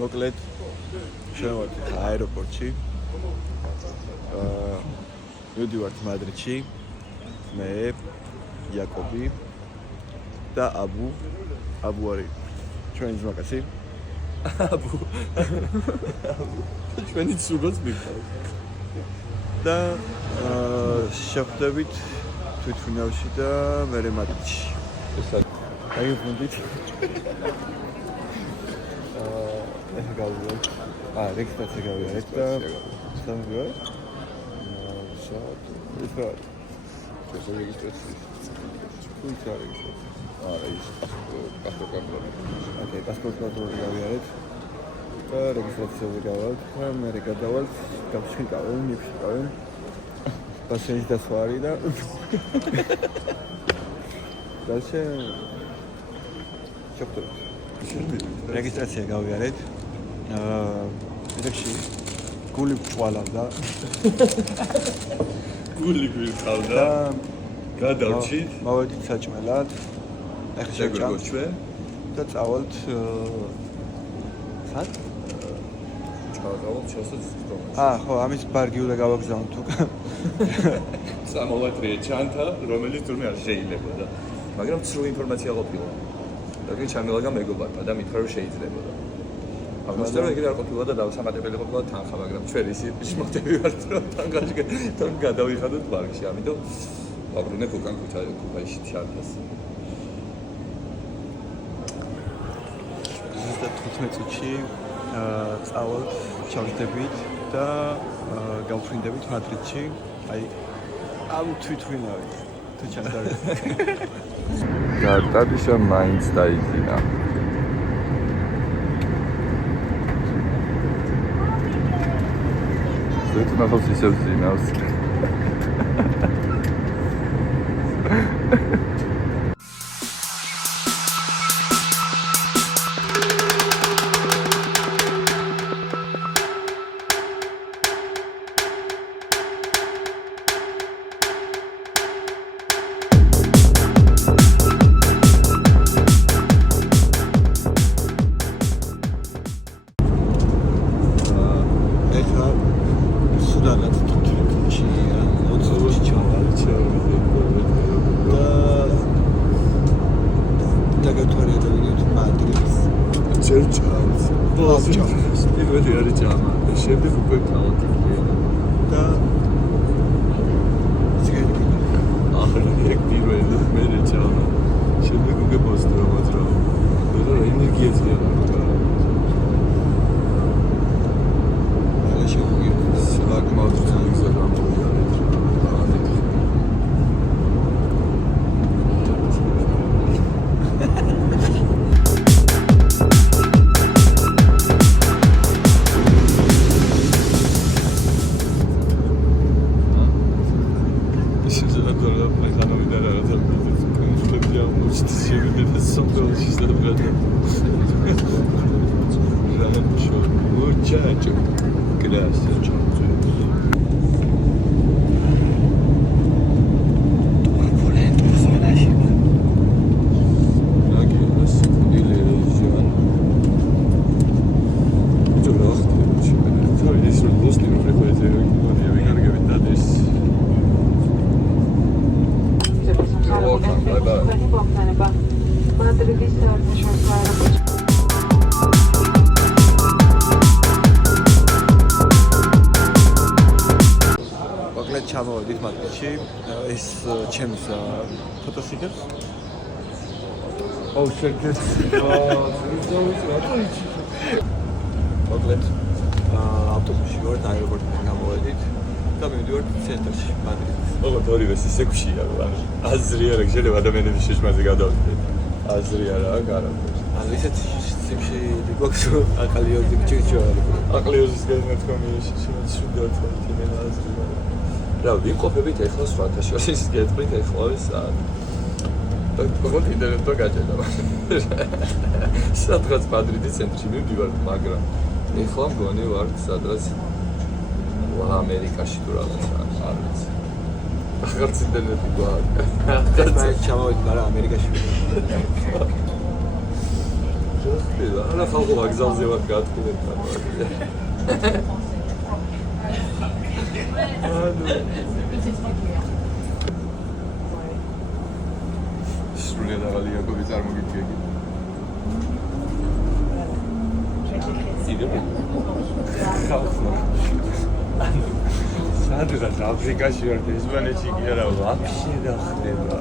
მოკლედ შევარდით აეროპორტში. მივდივართ მადრიდში. მე, იაკობი და აბუ არის ჩვენი ძმაკაცი. აბუ. ჩვენი სულაც მიყავს. და შევხვდებით თვითმფრინავში და მერე მადრიდში. გაიგებთ? ეს გავიგეთ. რეგისტრაცია გავიგეთ და სამგოა. ეს რეგისტრაცია. ის პასპორტი გავიგეთ. და რეგისტრაციაზე გავალთ და მერე გადავალთ გავშეკავენ, მიფშეკავენ. პასეჟი დასვა არის და დალშე შევხვდებით. რეგისტრაცია გავიარეთ. ესებში გული გწვალავდა. გული გიყავდა. გადავჭით. მოვედით საჭმელად. ახლა შეგვეგვოთ ჩვენ და წავალთ სად? ჩავდავალთ შესაძლოა. ხო, ამის ბარგი უნდა გავაგზავნო თუ. სამოვატრიე ჩანთა, რომელიც თურმე არ შეიძლებოდა. მაგრამ ცრუ ინფორმაცია ყოფილა. და კი ჩამილაგა მეგობარმა და მითხრა რომ შეიძლებოდა. აღმოსჩენა ეგრე არ ყოფილა და დავსამატებელი ყოფილა თანხა, მაგრამ ჩვენ ისი შემოწევი ვართ რომ თან გადავიხადოთ ბარგში. ამიტომ ვაბრუნებ უკან ქუთაისში ჩანთას. 15 წუთში წავალთ, ჩავდებით და გავფრინდებით მადრიდში. აი, აბუ თვითმფრინავით. თუ ჩასწარეთ. გარტადიშა მაინც დაიძინა. ზეთ ნახავს ისევ ძინავს. ჩამოვედით მადრიდში. ეს ჩემს ფოტოსიკებს. შეგეთ. მოკლედ ავტობუსში ვართ, აეროპორტიდან გამოვედით და მივდივართ ცენტრში, მადრიდში. ოღონდ ორივე ისექვშია, ანუ აზრი არა შეიძლება ადამიანების შეშმაზე გადავიდეთ. აზრი არაა გარანტია. ანუ ისეთ სიმში გვაქვს აკალიოზი გჭირდება. აკალიოზის განმარტყამიაში შემოწმდათ თინელა აზრი. რა ვიმყოფებით ახლა სვანთაშორის გეტყვით ახლა სად და როგორ ინტერნეტზე გაჭედა სადღაც მადრიდის ცენტრში მივდივართ მაგრამ ახლა მგონი ვარ სადღაც ამერიკაში თუ რაღაცა არ ვიცი აღარც ინტერნეტი გვაქვს ჩამოვიდეთ მაგრამ ამერიკაში ჯოსტილა არა ხალხო ვაგზალზე ვარ გათხოვეთ და სრულიად აღალი იაკობი წარმოგიდგენთ. ხალხო სადღაც აფრიკაში ვარ, ესპანეთში კი არა, ვაფშე რა ხდება.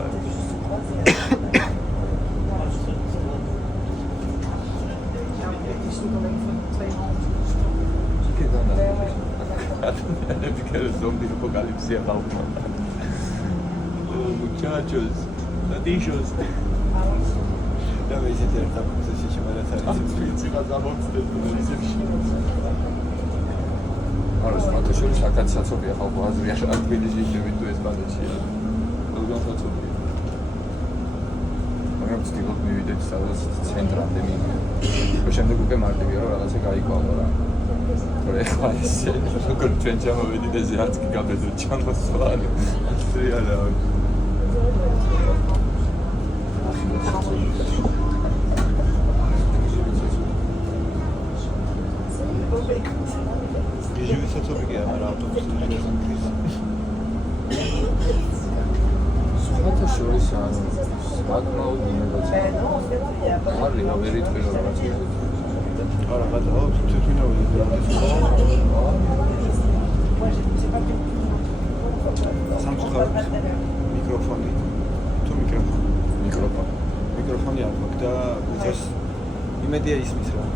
Zombie apocalipsis ხალხო. Muchachos, ladishos. და ვეცეთ ერთა პროცესში შემარაცარიც. ვიცი გაზამოწდეთ ისებში. არა, სპარტაშორი საკაცაცობია ხალხო, აზრია რა თბილისში შევიდ თუ ესპანეთშია. როგორ საცობია. მაგრამ ვცდილობ მივიდეთ სადაც ცენტრამდე მივიდეთ. შემდეგ უკვე მარტივია რომ რაღაცა გაიყვავა რა. ეხლა ესე როგორ ჩვენ ჩამოვედით ეს რაც კი გაბედო ჩამოსვალი. რეალა. Ჟივიცაცობია, მაგრამ ავტობუსი შესამქრის. სხვათა შორის ანუ საკმაოდ ინოვაცია. არის რა ვერ იტყვი რომ რაღაც არა, გადავა თვითონავე სამწუხაროდ მიკროფონი თუ მიკროფონი არ მაქვს და უცას იმედია ისმის რომ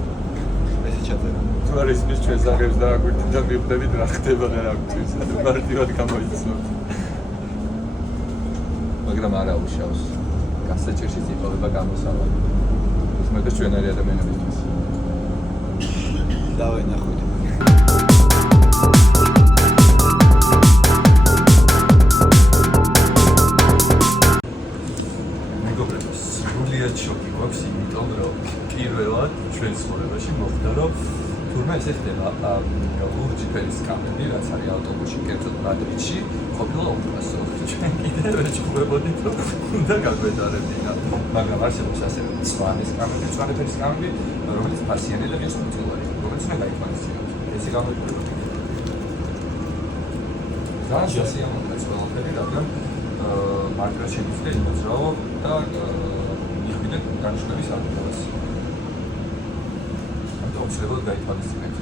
ესე ჩაწერა. თუ არ ისმის ჩვენს აღებს და აგვირდით და მივხვდებით რა ხდება და რა გვწევს. მარტივად გამოიცნობთ. მაგრამ არა უშავს. გასაჭირში იწოვება გამოსავალი. უმეტეს ჩვენარი ადამიანებისთვის. დავაი ნახვით. მეგობრებო, სრულიად შოკი გვაქვს იმიტომ, რომ პირველად ჩვენ ცხოვრებაში მოხდა, რომ თურმე ესე ხდება ლურჯი ფერის კამერები, რაც არის ავტობუსში, კერძოდ მადრიდში, ყოფილა უკრასო. ჩვენ კიდევ ვერ ჩუღებოდით, რომ უნდა გაგვედარებინა. მაგრამ არსებობს ასევე მწვანე ფერის კამერები, რომელიც ფასიანი და მიწვეული, რომელიც უნდა გაითვალისწინოთ. ესე გამოიყურება. ძალიან სასიამოვნოა ეს ყველაფერი, რადგან მაგრამ შეიძლება იმოძრაო და მიხვიდეთ განშტოების ადგილას. აუცილებლად გაითვალისწინეთ.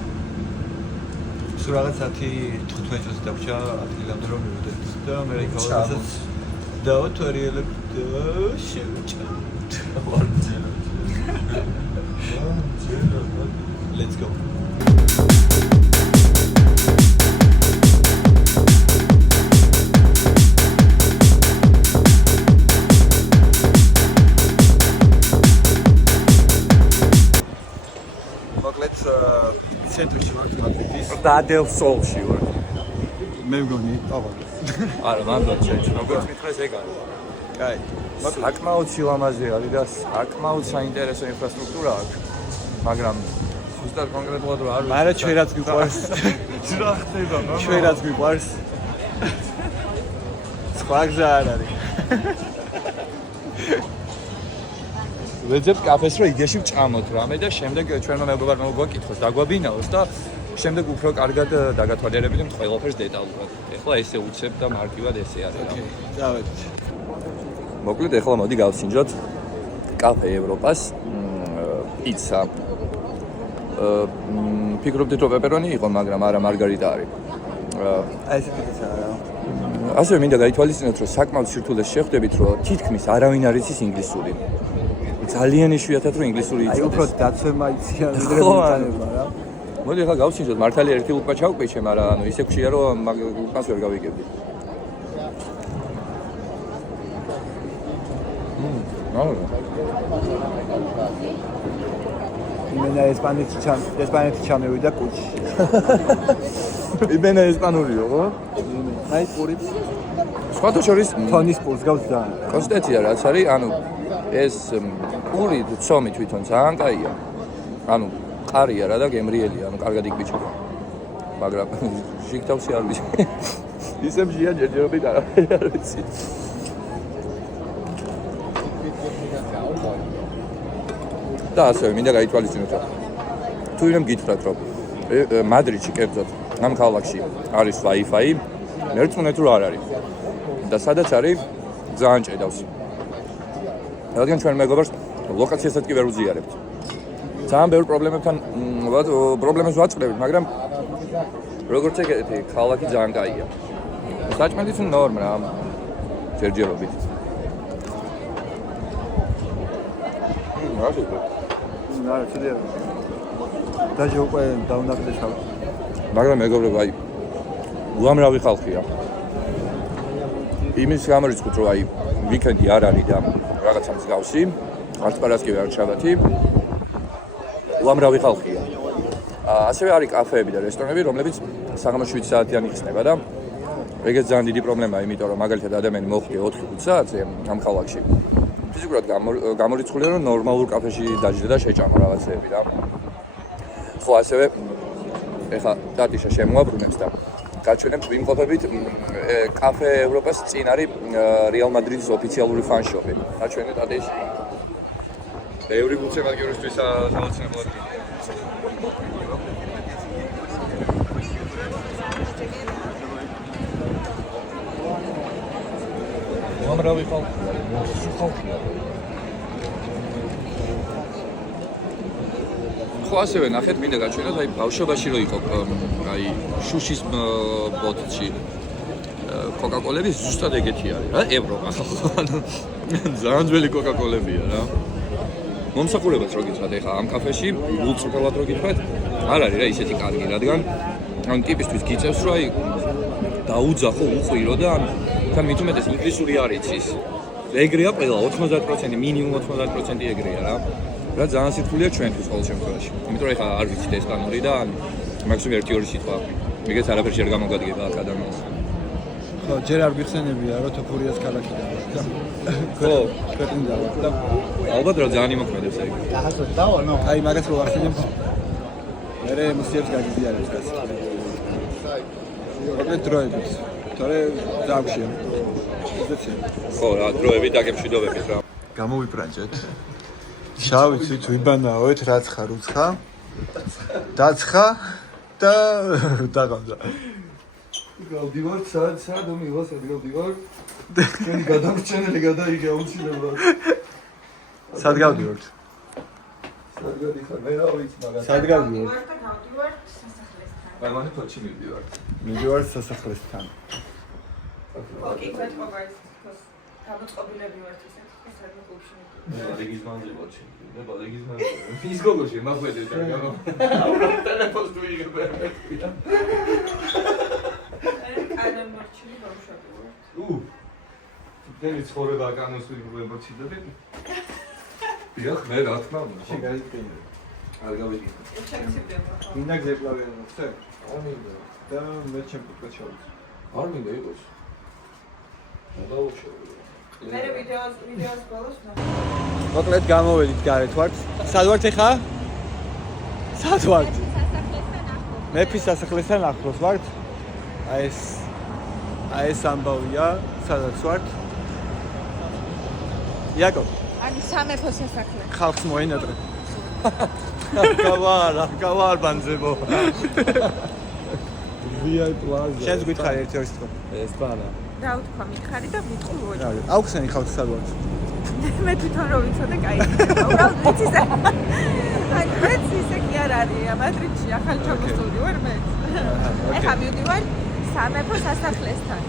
სულ რაღაც 10-15 წუთი დაგვრჩა ადგილამდე რომ მივიდეთ და მე გავასაც დავათვალიერებ და შევჭამთ. Let's go. მოკლედ ცენტრში ვარ მადრიდის და დელ სოლში ვარ. მე მგონი აბა არა, მანდ შეჭ. როგორც მითხრეს ეგ არის. კაი. საკმაოდ სილამაზე არის და საკმაოდ საინტერესო ინფრასტრუქტურა აქვს. მაგრამ ზუსტად კონკრეტულად რა არის? მაგრამ ჩვენ რაც გვიყვარს. რა ხდება, მამა? ჩვენ რაც გვიყვარს. სხვა გზა არ არის. ვეძებთ კაფეს რომ იდეაში ვჭამოთ რამე და შემდეგ ჩვენმა მეგობარმა გვაკითხოს დაგვაბინაოს და შემდეგ უფრო კარგად დაგათვალიერებინებთ ყველაფერს დეტალურად. ეხლა ესე უცებ და მარტივად ესე არის რა. წავედით. მოკლედ ეხლა მოდი გავსინჯოთ კაფე ევროპას პიცა. ფიქრობდით რომ პეპერონი იყო, მაგრამ არა მარგარიტა არის. აი ეს პიცაა რა. ასევე მინდა გაითვალისწინოთ რომ საკმაოდ სირთულეს შეხვდებით რომ თითქმის არავინ არ იცის ინგლისური. ძალიან იშვიათად რომ ინგლისური იცოდეს. აი უფრო დაცვემა იციან ვიდრე ბრიტანელმა რა. მოდი ახლა გავსინჯოთ მართალია ერთი უკბა ჩავკვეჩე, მაგრამ ანუ ისე გშია რომ უკბას ვერ გავიგებდი. იმენა ესპანეთი ჩამევიდა კუჩში. იმენა ესპანურიო, ხო? აი პურიც სხვათა შორის თონის პურს გავს და კონსტიტუცია რაც არის, ანუ ეს პური ცომი თვითონ ძალიან კაია. ანუ ყარია რა და გემრიელია, ანუ კარგად იკბიჭება. მაგრამ შიქთავსი არ ვიცი. ისე მჟია ჯერჯერობით არაფერი არ ვიცი. და ასევე მინდა გაითვალისწინოთ, რომ თუ ვინმე გითხრათ, რომ მადრიდში კერძოდ ამ ქალაქში არის Wi-Fi, მერწმუნეთ რომ არ არის. და სადაც არის, ძალიან ჭედავს. რადგან ჩვენ მეგობარს ლოკაციასაც კი ვერ უზიარებთ. ძალიან ბევრ პრობლემებს ვაწყდებით, მაგრამ როგორც ეგეთი ქალაქი ძალიან კაია. საჭმელიც ნორმა რა, ჯერჯერობით. რასო? არა, ცუდია. დაჟე უკვე დაუნდაკდე ჩავ. მაგრამ მეგობრებო, აი უამრავი ხალხია. იმის გამორიცხოთ, რომ აი ვიკენდი არ არის და რაღაცა მსგავსი, არცპარასკევი არ შაბათი. უამრავი ხალხია. ასევე არის კაფეები და რესტორნები, რომლებიც საღამოს 7 საათიან იხსნება და ეგეც ძალიან დიდი პრობლემაა, იმიტომ რომ მაგალითად ადამიანი მოხვდა 4-5 საათზე ამ ქალაქში. ფიზიკურად გამორიცხულია, რომ ნორმალურ კაფეში დაჯდა და შეჭამა რაღაცეები რა. ხო, ასევე ეხა დატიშა შემოაბრუნებს და გაჩვენებთ ვიმყოფებით კაფე ევროპას წინ არის რეალ მადრიდის ოფიციალური ფანშოპი. გაჩვენეთ ატიშ. ბევრი ბუცემაგიურისთვის საოცნებლად გიდია. უამრავი ხალხია. ხო, ასევე ნახეთ, მინდა გაჩვენოთ, აი ბავშვობაში რო იყო, აი შუშის ბოთლში კოკაკოლები ზუსტად ეგეთი არის რა, ევროპა. ანუ ძალიან ძველი კოკაკოლებია რა. მომსახურებას რო გითხრათ, ეხა ამ კაფეში უწვრთელად რო გითხრათ, არ არის რა ისეთი კარგი, რადგან ან ტიპისთვის გიწევს, რომ აი დაუძახო, უყვირო და თან მით უმეტეს ინგლისური არ იცის. ეგრეა ყველა 90%, მინიმუმ 90% ეგრეა რა. რა ძალიან სიტყვილია ჩვენთვის ყოველ შემთხვევაში. იმიტომ რომ ეხა არ ვიცით ესპანური და მაქსიმუმ 1-2 სიტყვა. მიგეც არაფერში არ გამოგადგება აქ ადამიანს. ხო, ჯერ არ გიხსენებია, რომ თოფურიას ქალაქიდან ვარ და ხო, ქვეყნიდან ვარ და ალბათ რა ძალიან იმოქმედებს ეგ. აი მაგას რო ახსენებ. მე მუსიებს გაგიზიარებს კაცი. მოკლედ დროებით. თორე ძავშია. ხო, რა დროები დაგემშვიდობებით რა. გამოვიბრანჭეთ. შავიცით ვიბანაოეთ რაცხა რუცხა. დაცხა და დაღამდა. გავდივართ სად მომივას გავდივართ. ჩვენი გადამრჩენელი გადაიგე აუცილებლად. სად გავდივართ? სად გადიხარ? მე რა ვიცი მაგას. სად გავდივართ? გავდივართ სასახლესთან. აი მანე თოჩი მივდივართ. მივდივართ სასახლესთან. ოკეი, გვეთყობართ. გამოწყობილები ვართ ისეთ, სადმე კლუბში მივდივართ. მე ბადეგის მანზე ვაჩი. მე ბადეგის მანზე. ის გოგოში მახვედეთ რა გამა. აურო ტელეფონს თუ იღებენ. კანონმორჩილი ბავშვები ვართ. დენი ცხოვრება კანონს ვიმორჩიდები. დიახ, მე რა თქმა უნდა. შეგაიწინე. არ გავიგინე. შეგცემდება. მინდა გზეპლავენ მოხდე? არ მინდა. და მე ჩემპიკა ჩავიცი. არ მინდა იყოს. გადავუშვი. მე ვიდეოს ბოლოს მოკლედ გამოვედით გარეთ ვართ. სად ვართ ახლა? სად ვართ? მეფის სასახლესთან ახლოს ვართ. აი ეს ამბავია, სადაც ვართ. იაკობ, ანუ სამეფო სასახლე. ხალხს მოენატრე. გავარ ბანძებო. VIP პლაზა. შენს გითხარი ერთ-ერთი სიტყვა. ესპანა. რა ვთქვა, მითხარი და ვიტყვი ვოჯი. აუხსენი ხალხს სად ვართ? მე თვითონ რო ვიცოდე, კაი. უბრალოდ ვიცი და აი მეც ისე კი არ არის, მადრიდში ახალ ჩამოსული ვარ მე. ეხა მივდივარ სამეფო სასახლესთან.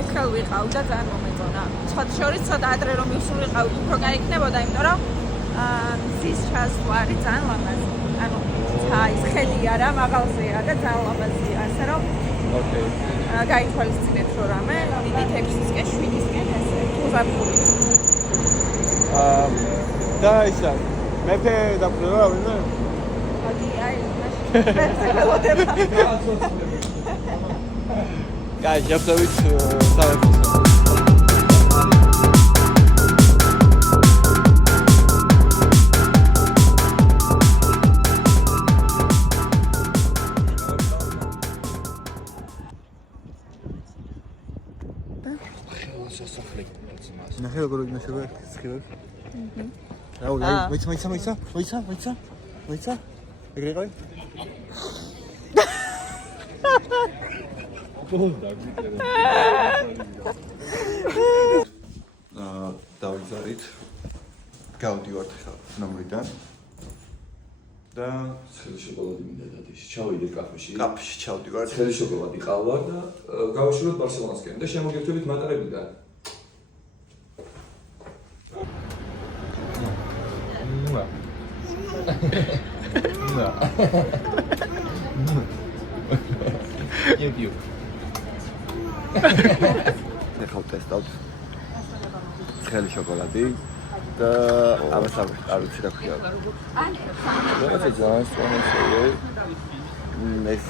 ეხლა ვიყავ და ძალიან მომეწონა. სხვათა შორის ცოტა ადრე რომ მივსულიყავით, უფრო გაიქნებოდა, იმიტომ რომ მზის ჩასვლა არის ძალიან ლამაზი. ანუ ის ხედი არა, მაღალზეა და ძალიან ლამაზია, ასე რომ ოკეი. გაითვალისწინეთ რომ რამე, მიდით 6-ისკენ, 7-ისკენ ესე უზაფხული. და ისა მეფე დაგვრევა ვინმე? აი, მაშინ ველოდება. კაი, შევწევით სამეფოს. ნახე როგორ იმაშება სხივებს. მოიცა. ეგრე ყავი? დავიზარით. გავდივართ ხა ნომრიდან. და ცხელი შოკოლადი მინდა დადეში. ჩავიდე კაფეში. კაფეში ჩავდივართ. ცხელი შოკოლადი ყავა და გავაშუროთ ბარსელონასკენ და შემოგერთვებით მატარებიდან. Thank you. ეხლა ტესტავთ ცხელი შოკოლადი და ამას არ ვიცი რა ქვია. რაღაცა ძალიან სწორია. ეს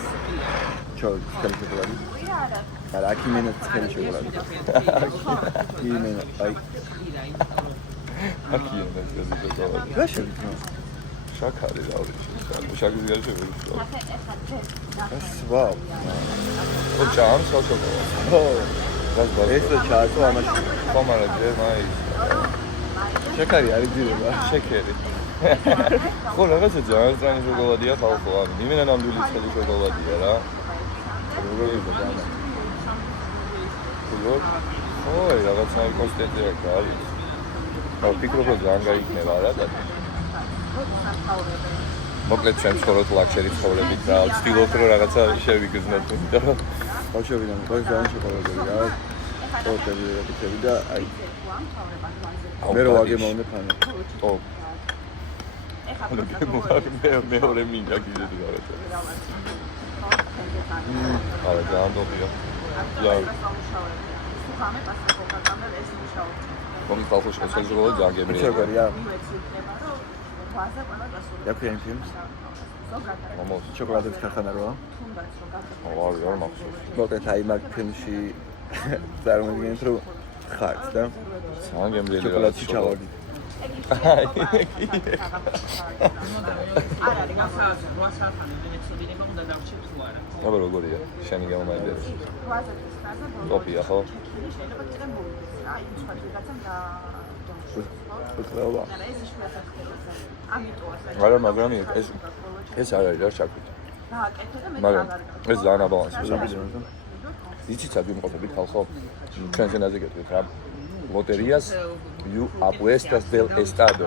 ცხელი შოკოლადი. არა, აქ იმენა ცხელი შოკოლადი. იმენა, აი. აქ იმენა ცხელი შოკოლადი. რა შევიქნა? შაქარი რავი. შაქარი არ შევიქნა. ვაუ. ო ჯამს შოკოლადი. ო, გასაგებია. ეს ჩააწვა ამაში. ხომარა ჯერ მაი. შაქარი არის ძირება. შეკერი. ხო რაღაცა ძალიან ძანი შოკოლადია ხალხო. იმენა ნამდვილი ცხელი შოკოლადია რა. როგორი იყო ამა? ой, რაღაცა კონსტანტი არის. აუ ფიქრობ რომ ძალიან გაიქნება რა და მოკლედ ჩვენ ცხოვრობთ ლაქშერი ცხოვრებით და ვცდილობთ რომ რაღაცა შევიგრძნოთ, იმიტომ რომ ბავშვებიდან მყავს ძალიან შოკოლადები რა. სპორტები რაკეთები და აი მე რო ვაგემოვნე ფანი. ო. მეორე მინდა კიდე რაღაცა. არა, ძალიან დობია. ლავ. კომი ხალხო შეძლო ძალიან გემრიელი. შოკოლადია. რა ქვია იმ ფილმს? მომოს შოკოლადების ქარხანა როა? ვარ არ მახსოვს. მოკლედ აი მაგ ფილმში წარმოიდგინეთ რომ ხართ და ძალიან გემრიელი შოკოლადში ჩავარდი. აბა როგორია? შენი გამომაიბერე. ტოპია ხო? უცნაურია. არა, მაგრამ ეს არ არის რა შაკვით. მაგრამ ეს ძალიან აბალანსია. იცით სად ვიმყოფებით ხალხო? ჩვენ შენაზე გეტყვით რა. ლოტერიას you apuestas del estado.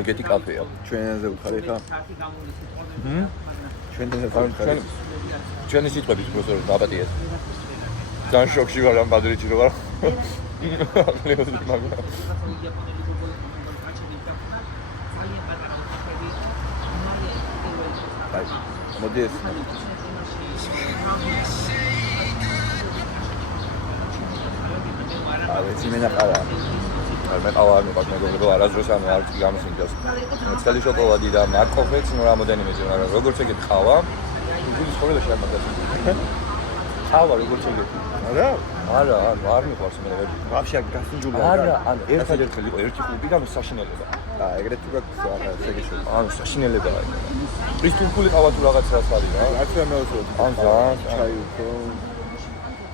ეგეთი კაფეა. ჩვენზე ვხარი ხა? ჩვენზე ვხარი. ჩვენი სიტყვების პროფესორი დაბადიეთ. ძალიან შოკში ვარ ამ მადრიდში რო ვარ. აი, მოდი ეს. აი, იმენა ყავა. მე ყავა არ მიყვარს მეგობრებო, არასდროს არ გამოსინჯავს. ცხელი შოკოლადი და მაკოფეც ნუ რამოდენიმეზე, მაგრამ როგორც ეგეთ ყავა, გულის ყოველაში არ მაგას. ყავა როგორც ეგეთ. არა? არა, არ მიყვარს მე. ვაფშე გასინჯული არა, ან ერთადერთხელ იყო ერთი კლუბი და საშინელება. ეგრეთ თუ გაქვს არა შეგეშო. ანუ საშინელებაა. ის თურქული ყავა თუ რაღაც რაც არის რა. რაც მე ვუსწრებ. ან ძალიან ჩაი უფრო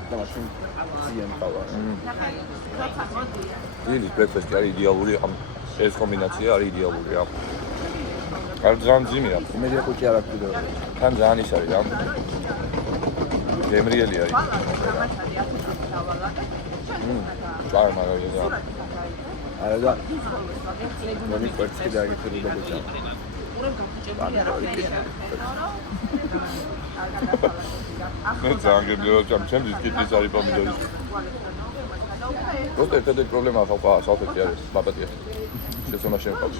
და მაშინ ზიან ყავა. დიდი ბრექფასტი არის იდეალური, ამ ეს კომბინაცია არის იდეალური რა. არ ძალიან ძიმია. იმედია კუჭი არ აქვს კიდევ. თან ძალიან ის არის რა. გემრიელი არის. ძალიან მაგარია. არა და მონი კვერცხი დააგეთები და გეჭა. მე ძალიან გემრიელი ვარ, ჩემთვის კიდეც არის პომიდორი. როცა ერთადერთი პრობლემა ხალხა სალფეტი არის, ბაბატია. შეცომა შემყავს.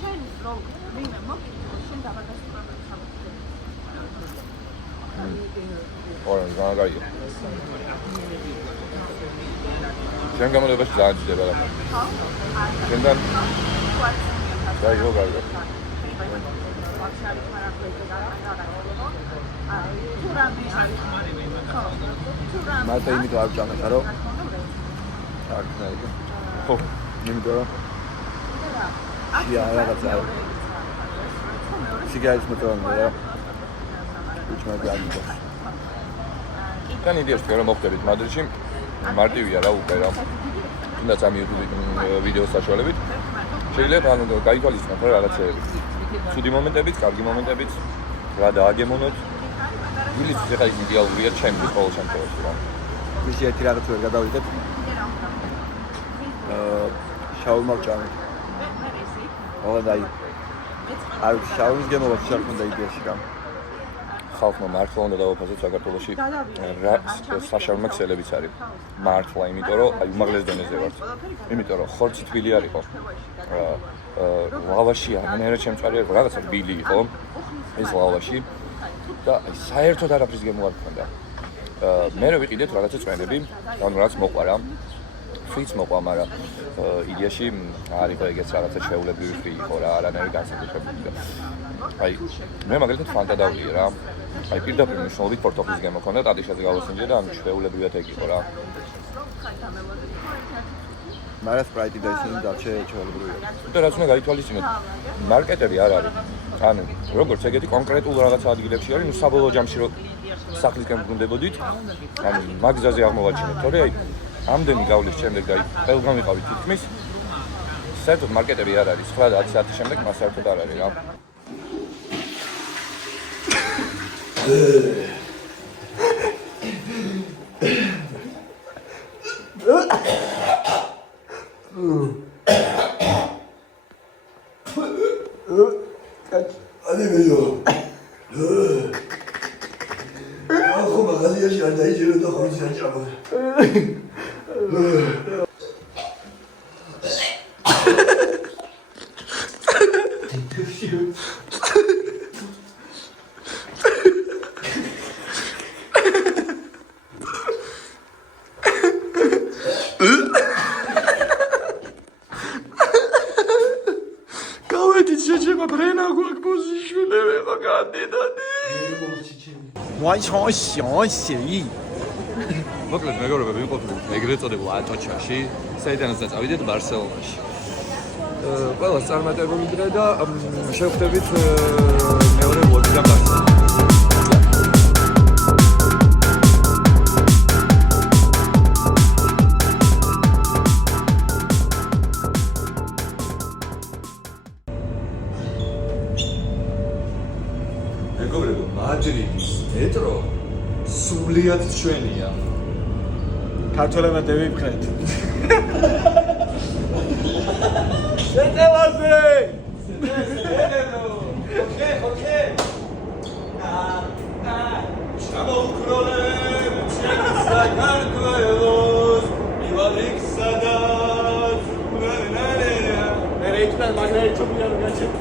ორ ზაგაია. ჩვენ გამოდევაში ძალიან ძდება რა. ჩვენთან და იოგა. მარტო იმიტომ არ ვჭამეთ, რომ არ ქნაიგა. ხო, იმიტომ რომ შია რაღაცა სიგარეტის მოწონდა რა. უჩმადი არ მიყავს. თან იდეას თქვენ რომ მოხდებით მადრიდში მარტივია რა უკვე რა. თუნდაც ამ YouTube ვიდეოს საშუალებით შეიძლება ანუ გაითვალისწინოთ რა რაღაცეები. ცუდი მომენტებიც, კარგი მომენტებიც, რა დააგემონოთ. ვილიც ეხლა ის იდეალურია ჩემთვის ყოველ შემთხვევაში რა. ვიში ერთი რაღაც ვერ გადავიდეთ. შაურმა ვჭამეთ. ყველადაი. არ შაურმის გემოვა შეარქონდა იდეაში რა. ხალხმა მართლა უნდა დავაფასოთ საქართველოში რა საშაურმა ქსელებიც არის. მართლა, იმიტომ რომ აი უმაღლეს დონეზე ვართ. იმიტომ რომ ხორცი თბილი არ იყო. ლავაში არანაირად შემწვარი არ იყო, რაღაცა რბილი იყო. ეს ლავაში და საერთოდ არაფრის გემო არ მქონდა. მე ვიყიდეთ რაღაცა წვენები, ანუ რაც მოყარა. ფრიც მოყვა, მაგრამ იდეაში არ იყო ეგეც რაღაცა შეულებრივი ფრი იყო რა, არანაირი განსაკუთრებული და აი მე მაგალითად ფანტა დავლიე რა. აი პირდაპირ მნიშვნელობით პორტოფლის გემო მქონდა, ტადიშაზე გავასინჯე და ანუ შეულებრივად ეგ იყო რა. მაგრამ სპრაიტი და ისინი დაჩეულებრივია. და რაც უნდა გაითვალისწინოთ, მარკეტები არ არის. ანუ როგორც ეგეთი კონკრეტულ რაღაცა ადგილებში არის, ნუ საბოლოო ჯამში რომ სახლისკენ ბრუნდებოდით, ანუ მაგზაზე აღმოვაჩინეთ, თორე აი ამდენი გავლის შემდეგ და აი ყველგან ვიყავით თითქმის საერთოდ მარკეტები არ არის, 9-10 საათის შემდეგ მას საერთოდ არ არის რა. მოკლედ მეგობრებო, ვიმყოფებით ეგრეთ წოდებულ ატოჩაში, საიდანაც წავიდეთ ბარსელონაში. ყველას წარმატებული დღე და შევხვდებით მეორე ვლოგიდან ბარსელონაში. მეგობრებო, მადრიდის მეტრო სულიად ჩვენია. ქართველებმა დევიფხეთ. შეტევაზე! ოკეი. ჩამოუქროლებ ჩემს საქართველოს ივალიქსადაც მე რეიტმენ მაგარი ჩობია რომ გაჩეთ.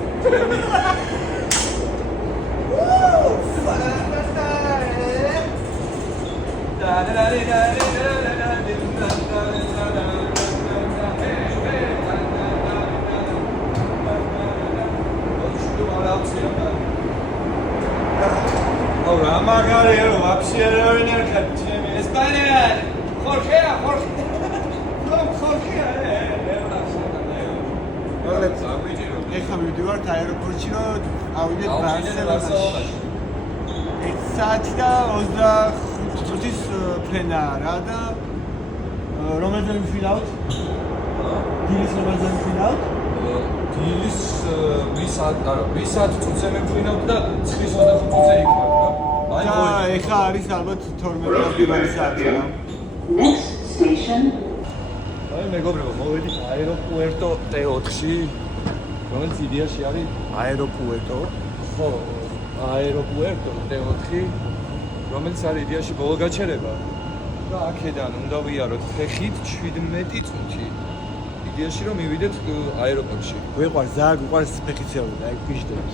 Ahora, magarero, apsiero en el cacheme. España, Jorge. ეხლა მივდივართ აეროპორტში, რომ ავიდეთ ბარსელონაში. 1 საათი და 25 წუთის ფრენაა რა და რომელზე მივფრინავთ? დილის რომელზე მივფრინავთ? დილის 2 საათი წუთზე მივფრინავთ და 9:25 წუთზე იქ ვარ რა. და ეხლა არის ალბათ 12 საათი რა. Next station. აი მეგობრებო, მოვედით აეროპუერტო T4-ში, რომელიც იდეაში არის აეროპუერტო? ხო, აეროპუერტო T4, რომელიც არის იდეაში ბოლო გაჩერება. და აქედან უნდა ვიაროთ ფეხით 17 წუთი. იდეაში რომ მივიდეთ აეროპორტში. გვიყვარს ზაგი, გვიყვარს ფეხიცეული და აი გვიჟდებით.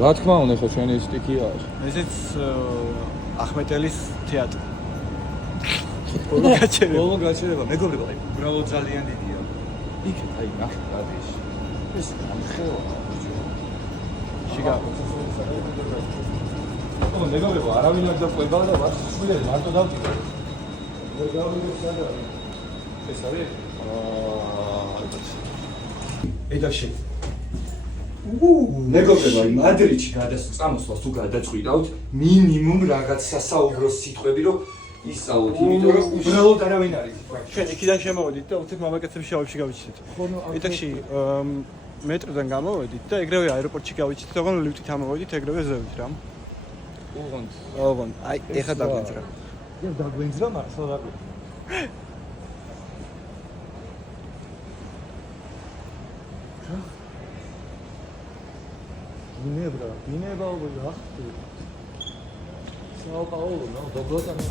რა თქმა უნდა, ხო ჩვენი სტიქია. ესეც ახმეტელის თეატრი. ბოლო გაჩერება. მეგობრებო, აი უბრალოდ ძალიან დიდია. იქ აი ნახე რადის. ეს ამხელა. შიგა. ო მეგობრებო, არავინ არ დაყვება და ვარ სულიად მარტო დავკიდე. ვერ გავიგებ სადაა. ეს არის? ალბათ. ედაში. მეგობრებო, აი მადრიდში გადასწამოსვლას თუ გადაწყვიტავთ, მინიმუმ რაღაც სასაუბრო სიტყვები, რომ ისწავლოთ, იმიტომ რომ უბრალოდ არავინ არის. ჩვენ იქიდან შემოვედით და უცებ მამაკაცებს შავებში გავიჩინეთ. იტაკში მეტროდან გამოვედით და ეგრევე აეროპორტში გავიჩინეთ, ოღონდ ლიფტით ამოვედით, ეგრევე ზევით რა. ოღონდ. აი, ეხა დაგვენძრა. დაგვენძრა მართლა რა. დინება რა ხდება? საო პაულო, ნო, ბოგოტა ნო.